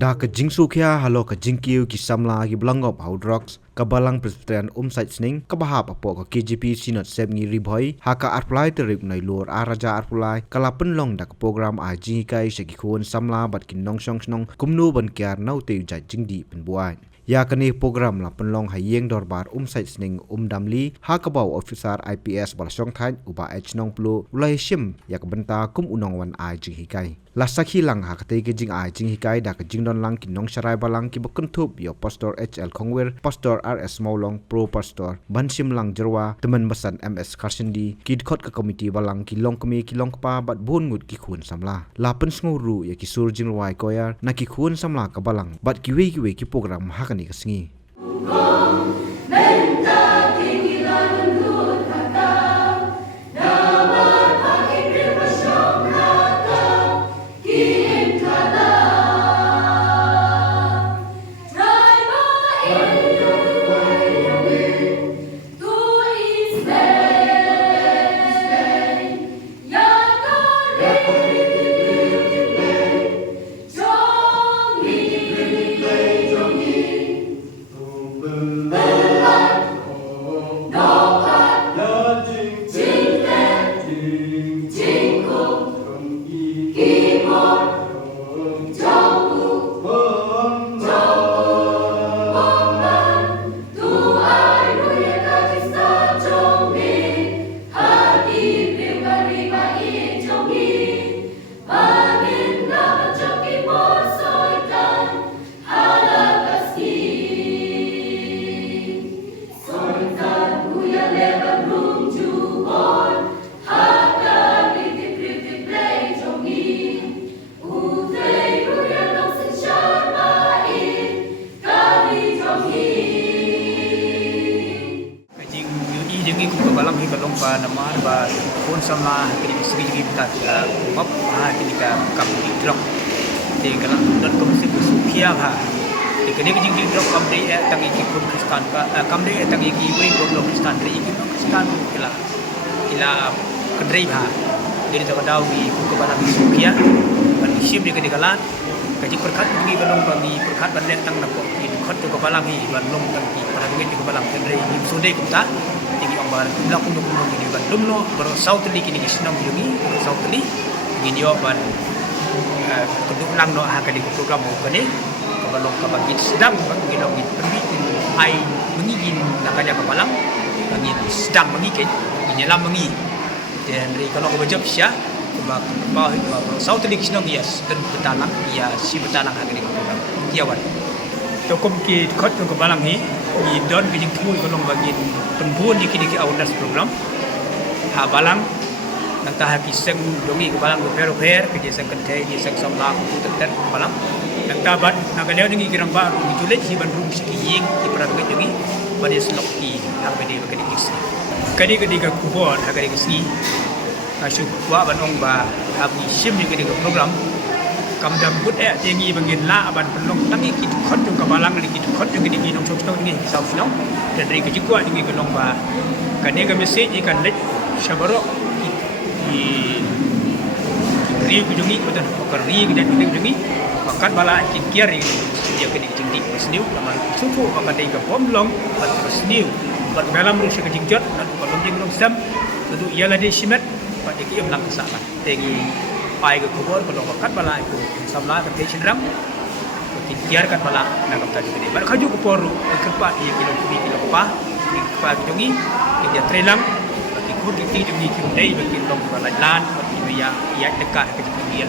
Da ka jingsu kya halo ka jingkiu ki samla ki blangop how drugs ka balang presbyterian site sning ka bahap apo ka KGP sinot sebngi ribhoi ha ka apply terip nai lur araja apply kala penlong da ka program a jingai segi khun samla bat kin nong song snong kumnu ban kyar nau te ja jingdi penbuai ya kani program la penlong hayeng dorbar site sning damli ha ka baw officer IPS bal song thai uba h nong plu ulai shim ya ka benta kum unong wan a jingai la sakhi lang ha kate ke jing ai jing hikai da ka jing don lang ki nong sharai balang ki bokun thup yo pastor HL Khongwer pastor RS Maulong pro pastor bansim lang jerwa teman basan MS Karsindi ki khot ka committee balang ki long kami ki long pa bat bon ngut ki khun samla la pen nguru ya ki sur jing wai koyar na ki khun samla ka balang bat ki we ki program ha kani ka singi jengi ku balang hi kalong pa namar ba kon sama kini sigi ta map ha kini ka kam di drop te kala dan ko se sukhia ha te kini jing di drop kam dei tang iki kun kristan ka kam dei tang iki we ko lo kristan dei iki kristan kala ila kedrei ha jadi ta dau ni ku balang sukhia ban sim di kini kala kaji perkat ni kalong pa ni perkat ban tang na ko ni khot ko balang hi ban long tang ki parang ni ko balang kedrei ni sudai ku ta ini orang blok untuk ini ban lumno baru south li kini kisnong jungi south li gini ban keduk lang no ha kali program ko ni kabalong kabagit sedang bagi logit pergi ai mengigin nakanya kabalang bagi sedang mengikin ini lam mengi dan ri kalau ko job sia ba south li kisnong yes dan betalang ya si betalang ha kali program kiawan tokom ki khot ko balang hi di don ki jing thui kolong bagin penbun di kini ki awareness program ha balang nang ta ki seng dongi ko balang ko per ki seng kentai di seng samla ko tetet balang nang ta bat nang ka ni ki rang ba ru ki tulet si ban ru si ki ying ki prat ki dongi bade slok ki ha bade ka di kisi kadi ka kubor ha kadi kisi asyuk wa ban ong ba ha bi sim ni ki program kam dam put jengi bangin la aban penlong tangi ki khot jong kabalang li ki khot jong ki nong chok ni sau final dan ri ki jikwa ni ki long ba kan ni ga message ikan lek shabaro ki ri ki jongi ko dan ko ri ki dan ki jongi pakat bala ki kiar ri dia ke ni jingdi sniu laman sufu pakat dei ka bomlong bat sniu bat dalam ru se ka jingjot dan ko long jing long sam tu ia la de simet pat ki lang salah tengi pai ke kubur kalau kat bala itu samla ke cindram kiar kat bala nak kata jadi bal khaju kubur kepat ia kilo pa pa jongi dia trelang bagi kur ki jongi ki dei bagi long bala lan bagi ya dekat ke dia